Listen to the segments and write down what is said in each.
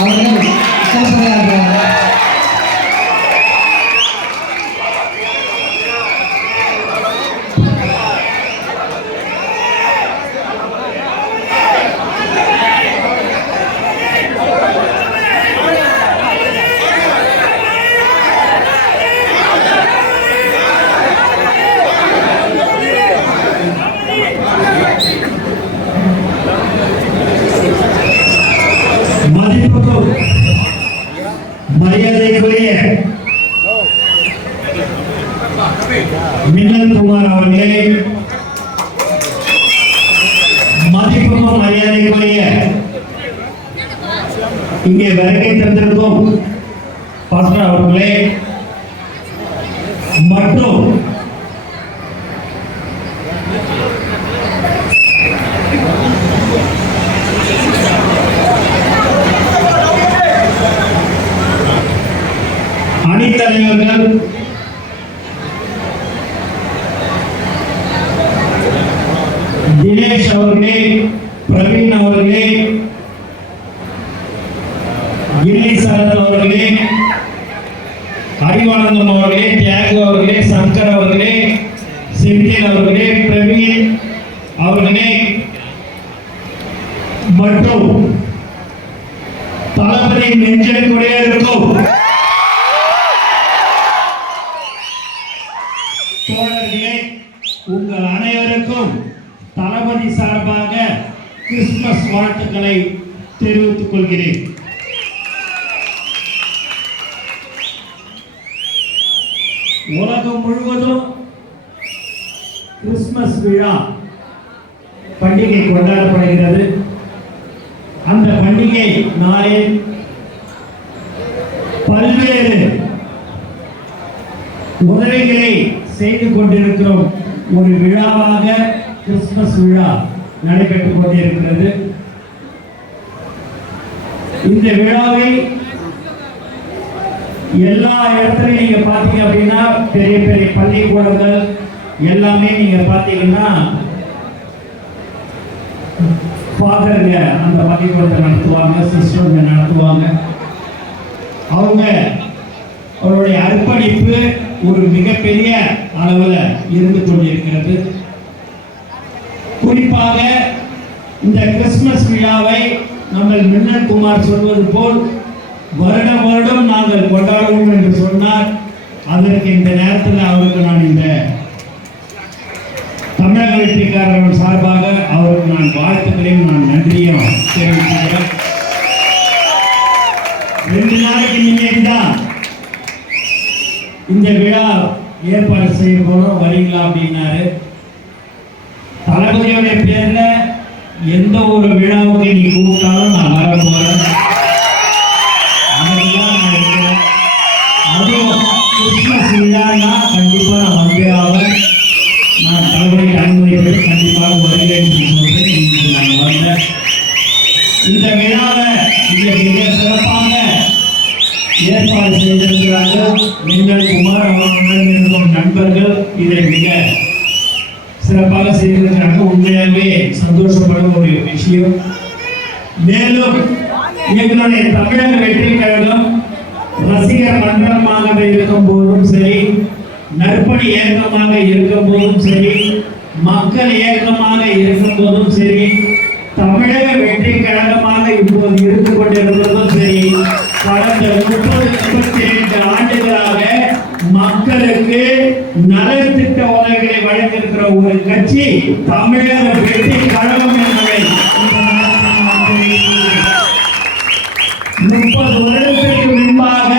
அவர்கள் சிறப்புரையாற்றுவார்கள். மரியாதைக்குரிய மின்னல் குமார் அவர்களே, மதிப்புக்கும் மரியாதைக்குரிய இங்கே வருகை தந்திருக்கும் பாஸ்டர் அவர்களே மற்றும் அணித்தலைவர்கள், தினேஷ் அவர்களே, பிரவீன் அவர்களே, கிரீசரத் அவர்களே, அறிவானந்தம் அவர்களே, தியாகு அவர்களே, சங்கர் அவர்களே, செந்தில் அவர்களே, பிரவீன் அவர்களே மற்றும் தளபதி நெஞ்சக்குடைய இருக்கும் தோழர்களே, உங்கள் அனைவருக்கும் தளபதி சார்பாக கிறிஸ்துமஸ் வாழ்த்துக்களை தெரிவித்துக் கொள்கிறேன். உலகம் முழுவதும் கிறிஸ்துமஸ் விழா பண்டிகை கொண்டாடப்படுகிறது. அந்த பண்டிகை நாளில் பல்வேறு உதவிகளை செய்து கொண்டிருக்கிறோம். ஒரு விழாவாக கிறிஸ்துமஸ் விழா நடைபெற்றுக் கொண்டிருக்கிறது. இந்த விழாவை எல்லா இடத்துலையும் நீங்க பாத்தீங்க அப்படின்னா பெரிய பெரிய பள்ளிக்கூடங்கள் எல்லாமே நீங்க பாத்தீங்கன்னா ஃபாதருங்க அந்த பள்ளிக்கூடத்தை நடத்துவாங்க, சிஸ்டருங்க நடத்துவாங்க. அவருடைய அர்ப்பணிப்பு ஒரு மிகப்பெரிய அளவில் இருந்து கொண்டிருக்கிறது. குறிப்பாக இந்த கிறிஸ்துமஸ் விழாவை நம்ம மின்னல் குமார் சொல்வது போல் வருடம் நாங்கள் கொண்டாடுவோம் என்று சொன்னார். அதற்கு இந்த நேரத்தில் அவருக்கு நான் இந்த தமிழக வெற்றிக்காரர்கள் சார்பாக அவருக்கு நான் வாழ்த்துக்களையும் நான் நன்றியும் தெரிவிக்கிறேன். 2 நாளைக்கு முன்னே தான் இந்த விழா ஏற்பாடு செய்ய போறோம், வரீங்களா அப்படின்னாரு. தளபதியோடைய பேர்ல எந்த ஒரு விழாவுக்கு நீ கூப்பிட்டாலும் நான் வர போறேன். அதுவும் கிறிஸ்துமஸ் விழானா கண்டிப்பா நான் வந்தே ஆவேன். நான் தளபதிக்கு அனுமதிப்பது கண்டிப்பாக வருகிறேன் என்று சொல்றேன். இன்று நான் வந்தேன். இந்த விழாவை மிக சிறப்பாக ஏற்பாடு செய்திருக்கிறார்கள் மின்னல் குமார் அவர்களுடன் இருக்கும் நண்பர்கள். இதை மிக சிறப்பாக செய்திருக்கிறாங்க. உண்மையாகவே சந்தோஷப்படும் ஒரு விஷயம். மேலும் எங்களுடைய தமிழக வெற்றி கழகம் ரசிகர் மன்றமாக இருக்கும் போதும் சரி, நற்பணி இயக்கமாக இருக்கும் போதும் சரி, மக்கள் இயக்கமாக இருக்கும் போதும் சரி, தமிழக வெற்றி கழகமாக இப்போது இருந்து கொண்டிருப்பதும் சரி, கடந்த 30-32 ஆண்டுகளாக மக்களுக்கு நலத்திட்ட உதவிகளை வழங்கியிருக்கிற ஒரு கட்சி தமிழக வெற்றி கழகம் என்பதை 30 வருடத்திற்கு முன்பாக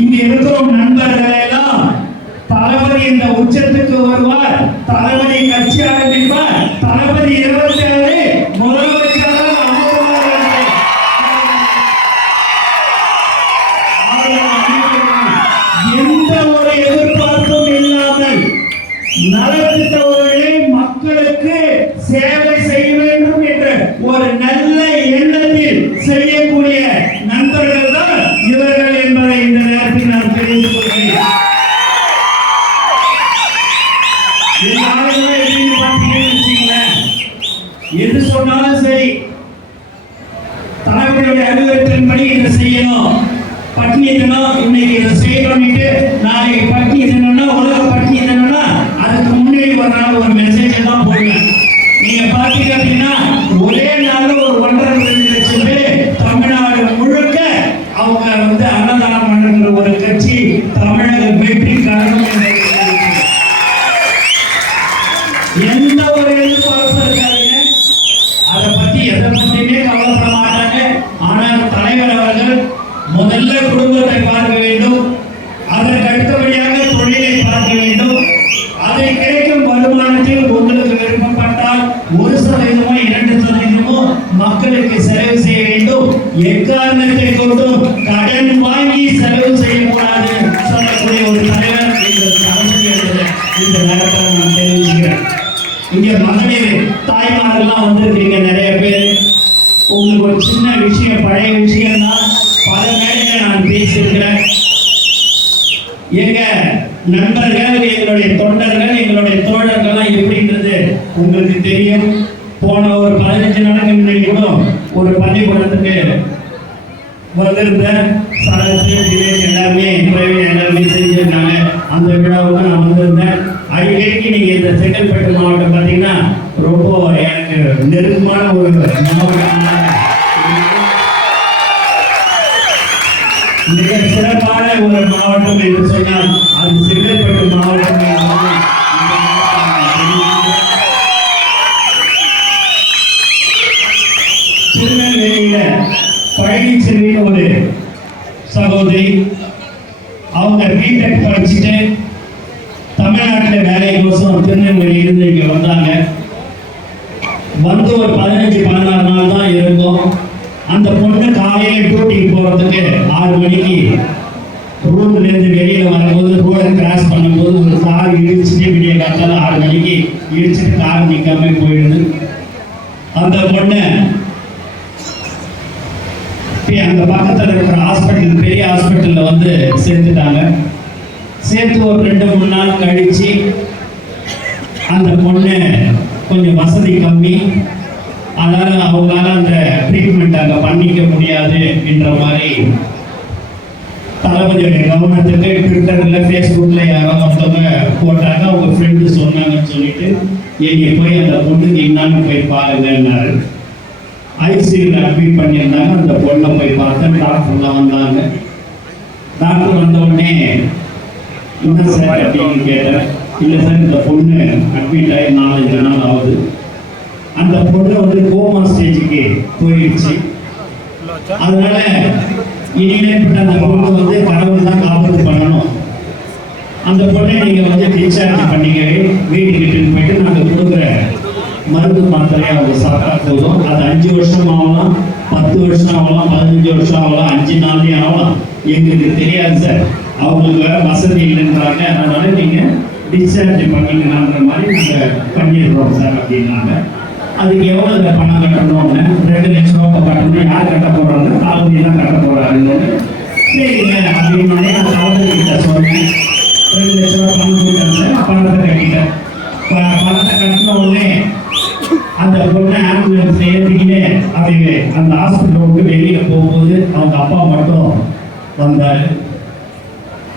இங்கு இருக்கிறோம் நண்பர்கள் எல்லாம் தளபதி இந்த உச்சத்துக்கு வருவார், தளபதி கட்சி ஆரம்பிப்பார், தளபதி 27 முதலமைச்சராக எந்த ஒரு எதிர்பார்ப்பும் இல்லாமல் நலத்திட்டவர்களை மக்களுக்கு சேவை செய்ய வேண்டும் என்ற ஒரு நல்ல எண்ணத்தில் செய்யக்கூடிய நண்பர்கள் தான் இவர்கள் என்பதை இந்த நேரத்தில் நான் தெரிந்து கொள்கிறேன். அறிவுறுத்தலின்படி இதை செய்யணும். பட்டினி தினம் இன்னைக்கு இதை செய்யணும்னுட்டு நாளைக்கு பட்டினி தினம்னா உலக பட்டினி தினம்னா அதுக்கு முன்னாடி ஒரு நாள் ஒரு மெசேஜ் தான் போடுவேன். நீங்க பாத்தீங்க அப்படின்னா ஒரே நாள்ல ஒரு 1.5 லட்சம் பேர் தமிழ்நாடு முழுக்க அவங்க அன்னதானம் பண்ணுற ஒரு கட்சி தமிழக வெற்றி கழகம். எந்த ஒரு எதிர்பார்ப்பு இருக்காதுங்க. அதை பத்தி எதை பத்தியுமே கவலைப்பட மாட்டாங்க. ஆனால் தலைவர் அவர்கள் முதல்ல குடும்பத்தை பார்க்க வேண்டும், அதற்கு அடுத்தபடியாக தொழிலை பார்க்க வேண்டும். அதை கிடைக்கும் வருமானத்தில் உங்களுக்கு விருப்பப்பட்டால் 1% 2% மக்களுக்கு செலவு செய்ய வேண்டும். எக்காரணத்தை கொண்டும் கடன் வாங்கி செலவு செய்யக்கூடாது சொல்லக்கூடிய ஒரு தலைவர் இந்த நேரத்தில் நான் தெரிவிக்கிறேன். இங்க மகளிர் தாய்மாரெல்லாம் வந்திருக்கீங்க நிறைய பேர். உங்களுக்கு ஒரு சின்ன விஷயம், பழைய விஷயம் தான், பல மேடைகளை நான் பேசியிருக்கிறேன். எங்க நண்பர்கள், எங்களுடைய தொண்டர்கள், எங்களுடைய தோழர்கள்லாம் எப்படின்றது உங்களுக்கு தெரியும். போன ஒரு 15 நாளுக்கு முன்னாடி கூட ஒரு பள்ளிக்கூடத்துக்கு வந்திருந்த சரத்து தினேஷ் எல்லாமே எல்லாருமே செஞ்சிருக்காங்க. அந்த விழாவுக்கு நான் வந்திருந்தேன். அடிக்கடிக்கு நீங்க இந்த செங்கல்பட்டு மாவட்டம் பார்த்தீங்கன்னா ரொம்ப எனக்கு நெருக்கமான ஒரு மாவட்டம், மிக சிறப்பான ஒரு மாவட்டம் என்று சொன்னால் அது செங்கல்பட்டு மாவட்டம். திருநெல்வேலியில பழனிச்செல்வின்னு ஒரு சகோதரி, அவங்க பிடெக் படிச்சுட்டு தமிழ்நாட்டில் வேலைக்கோசம் திருநெல்வேலியிலிருந்து இங்க வந்தாங்க. வந்து ஒரு 15-16 நாள் தான் இருக்கும். அந்த பொண்ணு காலையில டியூட்டிக்கு போறதுக்கு 6 மணிக்கு ரூம்ல இருந்து வெளியில வரும்போது ரோடை கிராஸ் பண்ணும்போது ஒரு கார் இடிச்சுட்டு விடிய காத்தால 6 மணிக்கு இடிச்சுட்டு கார் நிற்காம போயிடுது. அந்த பொண்ணு அந்த பக்கத்தில் இருக்கிற ஹாஸ்பிட்டல், பெரிய ஹாஸ்பிட்டல்ல சேர்த்துட்டாங்க. சேர்த்து ஒரு 2-3 நாள் கழிச்சு அந்த பொண்ணு கொஞ்சம் வசதி கம்மி, அதனால அவங்களால அந்த ட்ரீட்மெண்ட் அங்கே பண்ணிக்க முடியாது என்ற மாதிரி தளபதியுடைய கவனத்துக்கு ட்விட்டரில் ஃபேஸ்புக்கில் யாரோ ஒருத்தவங்க போட்டாங்க. அவங்க ஃப்ரெண்டு சொன்னாங்கன்னு சொல்லிட்டு என்னை போய் அந்த பொண்ணுக்கு என்னான்னு போய் பாருங்கன்னாரு. ஐசியூவில் அட்மிட் பண்ணியிருந்தாங்க. அந்த பொண்ணை போய் பார்த்தேன். டாக்டர்லாம் வந்தாங்க. டாக்டர் வந்த உடனே என்ன சார் அப்படின்னு கேட்டேன். இல்லை சார், இந்த பொண்ணு அட்மிட் ஆகி 4-5 நாள் ஆகுது. அந்த பொண்ணு கோமா ஸ்டேஜுக்கு போயிடுச்சு. அதனால இனிமேற்பட்ட அந்த பொண்ணு கடவுள் தான் காப்பாற்று பண்ணணும். அந்த பொண்ணை நீங்க டிஸ்சார்ஜ் பண்ணிக்க, வீட்டுக்கிட்டு போயிட்டு நாங்கள் கொடுக்குற மருந்து மாத்திரையை அவங்க சாப்பிட்டா போதும். அது 5 வருஷம் ஆகலாம், 10 வருஷம் ஆகலாம், 15 வருஷம் ஆகலாம், 5 நாள்லயே ஆகலாம், எங்களுக்கு தெரியாது சார். அவங்களுக்கு வேற வசதி இல்லைன்றாங்க. அதனால நீங்க டிஸ்சார்ஜ் பண்ணிக்கலான்ற மாதிரி நாங்கள் பண்ணிடுறோம் சார் அப்படின்னாங்க. அதுக்கு எவ்வளவு பணம் கட்டணும்னு 2 லட்சம் ரூபாய் கட்டணும். யார் கட்ட போறாங்க? தளபதி தான் கட்ட போறாருன்னு. சரிங்க அப்படின்னு நான் தளபதி கிட்ட சொன்னேன். 2 லட்சம் ரூபாய் பணம் கொடுத்தாங்க. பணத்தை கட்டிட்டேன். பணத்தை கட்டின உடனே அந்த பொண்ணை ஆம்புலன்ஸ் ஏற்றிக்கிட்டு அவங்க அந்த ஹாஸ்பிட்டல் விட்டு வெளியில போகும்போது அவங்க அப்பா மட்டும் வந்தாரு.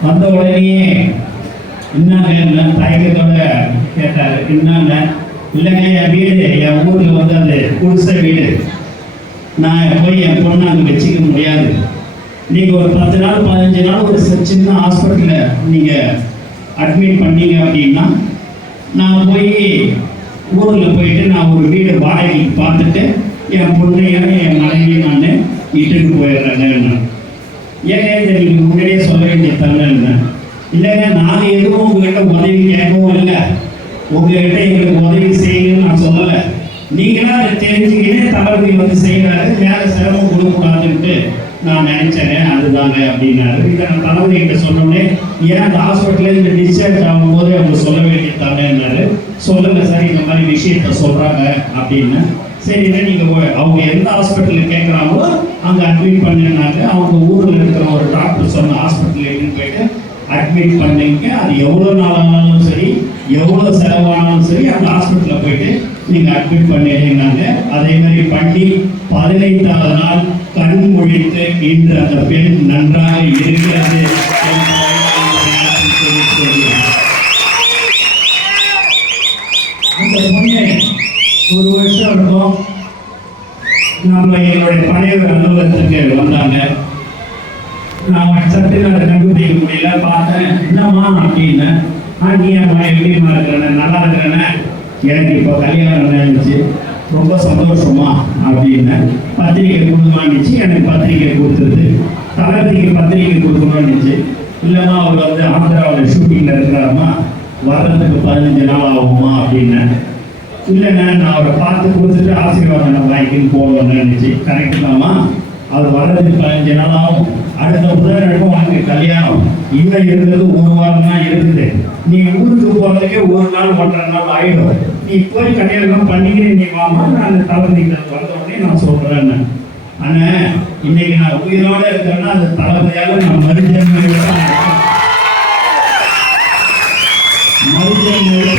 வந்த உடனேயே என்னங்க தயக்கத்தோட கேட்டாரு, என்னங்க? இல்லைங்க, என் வீடு, என் ஊர்ல அது குடிசை வீடு, நான் போய் என் பொண்ணை அங்கே வச்சுக்க முடியாது. நீங்க ஒரு 10 நாள் 15 நாள் ஒரு சின்ன ஹாஸ்பிட்டல்ல நீங்க அட்மிட் பண்ணீங்க அப்படின்னா நான் போய் ஊர்ல போயிட்டு நான் ஒரு வீடு வாடகைக்கு பார்த்துட்டு என் பொண்ணையும் என் மனைவியும் நான் இட்டுட்டு போயிடுறேங்க. ஏங்க இதை நீங்க முன்னாடியே சொல்ல வேண்டிய தரல. இல்லைங்க, நாங்கள் எதுவும் உங்ககிட்ட உதவி கேட்கவும் இல்லை, உங்ககிட்ட எங்களுக்கு உதவி செய்யணும்னு நான் சொல்லலை. நீங்களா அதை தெரிஞ்சுக்கிட்டு தளபதி செய்யறாரு, வேற சிரமம் கொடுக்கூடாதுன்ட்டு நான் நினைச்சேங்க, அதுதாங்க அப்படின்னாரு. இதை நான் தளபதி கிட்ட சொன்னோடனே, ஏன் அந்த ஹாஸ்பிட்டல்ல இந்த டிஸ்சார்ஜ் ஆகும்போது அவங்க சொல்ல வேண்டியதாங்கன்னாரு. சொல்லுங்க சார், இந்த மாதிரி விஷயத்த சொல்றாங்க அப்படின்னு. சரிங்க, நீங்க அவங்க எந்த ஹாஸ்பிட்டல் கேட்குறாங்களோ அங்கே அட்மிட் பண்ணினாங்க. அவங்க ஊரில் இருக்கிற ஒரு டாக்டர் சொன்ன ஹாஸ்பிட்டல் போயிட்டு அட்மிட் பண்ணிங்க. அது எவ்வளோ நாள் ஆனாலும் சரி, எவ்வளோ செலவானாலும் சரி, அந்த ஹாஸ்பிட்டலில் போயிட்டு நீங்கள் அட்மிட் பண்ணிடுங்க. அதே மாதிரி பண்ணி 15ஆவது நாள் கண்மொழித்து இன்று அந்த பெண் நன்றாக இருக்கிறது என்பதை இந்த நேரத்தில் சொல்லிக் கொள்கிறேன். அந்த பொண்ணை ஒரு வருஷம் இருக்கும் நம்ம என்னுடைய பழைய அலுவலகத்துக்கு வந்தாங்க. நான் சத்தினால கண்டுபிடிக்க முடியல, பார்த்தேன். என்னம்மா அப்படின்னு, நீ அம்மா எப்படிமா இருக்கிறேன்னு, நல்லா இருக்கிறேன்னு, எனக்கு இப்போ கல்யாணம் நடந்துச்சு, ரொம்ப சந்தோஷமா அப்படின்னு பத்திரிகை கொடுக்கணும்னுச்சு. எனக்கு பத்திரிகை கொடுத்துருது, தளபதிக்கு பத்திரிகை கொடுக்கணும்னுச்சு. இல்லைம்மா அவர் வந்து ஆந்திராவில் ஷூட்டிங்கில் இருக்கிறாருமா, வர்றதுக்கு 15 நாள் ஆகுமா அப்படின்னு. இல்லைங்க, நான் அவரை பார்த்து கொடுத்துட்டு ஆசீர்வாதம் வாங்கின்னு போகணும்னு நினைச்சு. கரெக்டு தான்மா, அவர் வர்றதுக்கு 15 நாள் ஆகும். அடுத்த புதன்கிழமை உனக்கு கல்யாணம். இன்னும் இருக்கிறது 1 வாரம் தான் இருக்குது. நீ ஊருக்கு போகிறதுக்கே 1 நாள் 1.5 நாள் ஆயிடும். நீ போய் கல்யாணம் பண்ணிக்கிறேன், நீ வாமா, நான் தளபதிக்கு வந்த உடனே நான் சொல்கிறேன். ஆனால் இன்னைக்கு நான் உயிரோடு இருக்கிறேன்னா அந்த தளபதியால் நான் மறுஜன்மையோட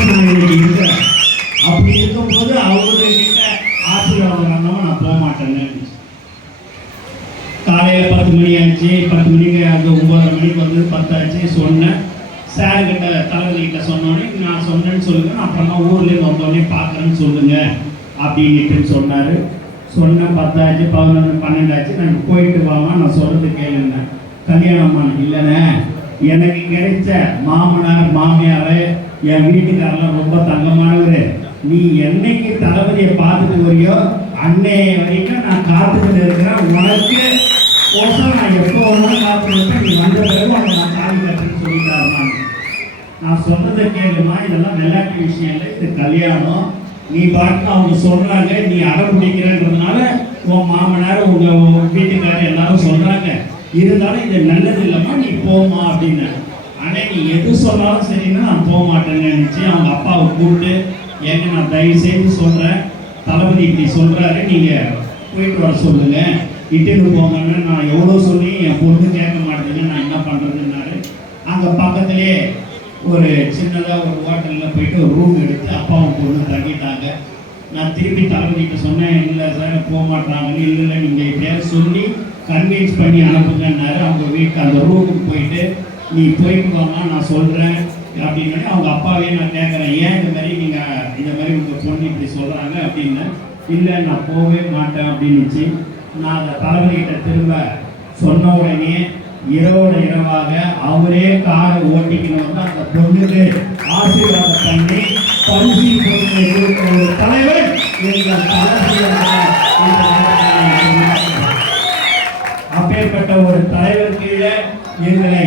நான் இன்னைக்கு இருக்கிறேன். அப்படி இருக்கும்போது அவர்கிட்ட ஆசீர்வாதம் பண்ணாமல் நான் போக மாட்டேன்னு. காலையில் 10 மணி ஆச்சு, 10 மணிக்கு அது 9:30 மணிக்கு வந்து 10 ஆச்சு. சொன்னேன் சார்கிட்ட, தளபதிகிட்ட சொன்னோடனே நான் சொன்னேன்னு சொல்லுங்க, அப்புறமா ஊர்லேருந்து வந்தோடனே பார்க்குறேன்னு சொல்லுங்க அப்படின்ட்டு சொன்னார். சொன்னேன் 10 ஆச்சு, 11, 12 ஆச்சு. நான் போயிட்டு வாமா, நான் சொல்கிறது கேளுங்க. கல்யாணம்மா இல்லைண்ணே, எனக்கு கிடைச்ச மாமனார் மாமியார் என் வீட்டுக்காரெல்லாம் ரொம்ப தங்கமானவர். நீ என்னைக்கு தளபதியை பார்த்துட்டு வரையோ அன்னைய வரைக்கும் நான் காத்துக்கிட்டு இருக்கிறேன். உனக்கு கோசம் நான் எப்போ ஒன்றும் காத்துட்டு இருக்கேன். நீ வந்த பிறகு அவங்க நான் தாலி கட்டுன்னு சொல்லிட்டாருமா. நான் சொன்னதை கேளுமா, இதெல்லாம் விளையாட்டு விஷயம் இல்லை, இது கல்யாணம். நீ பாட்டு அவங்க சொல்கிறாங்க, நீ அடம் பிடிக்கிறன்றதுனால உன் மாமனார் உங்கள் வீட்டுக்காரர் எல்லாரும் சொல்கிறாங்க. இருந்தாலும் இது நல்லது இல்லைம்மா, நீ போமா அப்படின்னு. ஆனால் நீ எது சொன்னாலும் சரின்னா நான் போக மாட்டேன்னு நினச்சி அவங்க அப்பாவை கூப்பிட்டு, ஏங்க நான் தயவு செய்து சொல்கிறேன், தளபதி இப்படி சொல்கிறாரு, நீங்கள் போயிட்டு வர சொல்லுங்கள், இட்டுன்னு போங்கன்னு. நான் எவ்வளோ சொல்லி என் பொண்ணு கேட்க மாட்டேங்க, நான் என்ன பண்ணுறதுன்னாரு. அங்கே பக்கத்துலேயே ஒரு சின்னதாக ஒரு ஹோட்டலில் போயிட்டு ஒரு ரூம் எடுத்து அப்பாவும் பொண்ணு தங்கிட்டாங்க. நான் திருப்பி தளபதிகிட்ட சொன்னேன், இல்லை சார் போக மாட்டாங்கன்னு. இல்லை நீங்கள் எப்படியாவது சொல்லி கன்வின்ஸ் பண்ணி அனுப்புங்கன்னாரு. அவங்க வீட்டு அந்த ரூமுக்கு போயிட்டு, நீ போயிட்டு வாங்க நான் சொல்கிறேன் அப்படின்னு. அவங்க அப்பாவே நான் கேட்குறேன், ஏன் இந்த மாதிரி உங்கள் பொண்ணு இப்படி சொல்கிறாங்க அப்படின்னு. இல்லை நான் போகவே மாட்டேன் அப்படின்னுச்சு. நான் அந்த தளபதிகிட்ட திரும்ப சொன்ன உடனே இரவோட இரவாக அவரே காரை ஓட்டிக்கணும் வந்து அந்த பொண்ணுக்கு ஆசீர்வாதம் பண்ணி பரிசு பொருளை கொடுத்த ஒரு தலைவர் எங்கள் அப்பேற்பட்ட ஒரு தலைவர் கீழே எங்களை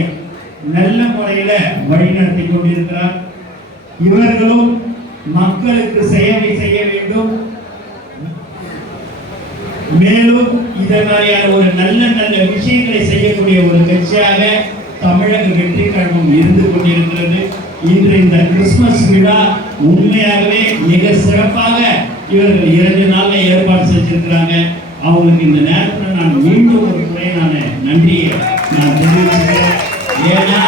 நல்ல முறையில வழிநடத்தி கொண்டிருக்கிறார். இவர்களும் மக்களுக்கு சேவை செய்ய வேண்டும். மேலும் இதை மாதிரியான ஒரு நல்ல நல்ல விஷயங்களை செய்யக்கூடிய ஒரு கட்சியாக தமிழக வெற்றி கழகம் இருந்து கொண்டிருக்கிறது. இன்று இந்த கிறிஸ்துமஸ் விழா உண்மையாகவே மிக சிறப்பாக இவர்கள் 2 நாள்ல ஏற்பாடு செஞ்சிருக்கிறாங்க. அவங்களுக்கு இந்த நேரத்தில் நான் மீண்டும் ஒரு முறை நான் நன்றியை நான் தெரிவிச்சுக்கிறேன். ஏன்னா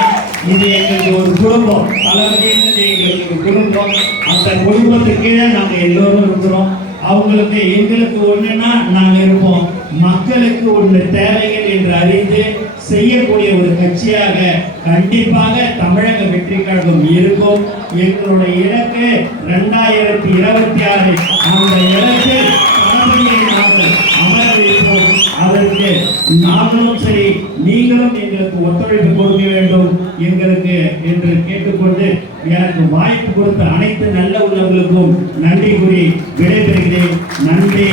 இது எங்களுக்கு ஒரு குடும்பம், தளபதின்றது எங்களுக்கு ஒரு குடும்பம். அந்த குடும்பத்துக்கு கீழே நாங்கள் எல்லோரும் இருக்கிறோம். அவங்களுக்கு எங்களுக்கு ஒன்றுனா நாங்கள் இருப்போம். மக்களுக்கு ஒன்று தேவைகள் என்று அறிந்து செய்யக்கூடிய ஒரு கட்சியாக கண்டிப்பாக தமிழக வெற்றி கழகம் இருக்கும். எங்களுடைய இலக்கு 2026. அந்த இலக்கில் தளபதியை நாங்கள் அமர வைப்போம். அதற்கு நாங்களும் சரி, நீங்களும் எங்களுக்கு ஒத்துழைப்பு கொடுக்க வேண்டும் எங்களுக்கு என்று கேட்டுக்கொண்டு எனக்கு வாய்ப்பு கொடுத்த அனைத்து நல்ல உள்ளவர்களுக்கும் நன்றி கூறி விடைபெறுகிறேன். நன்றி.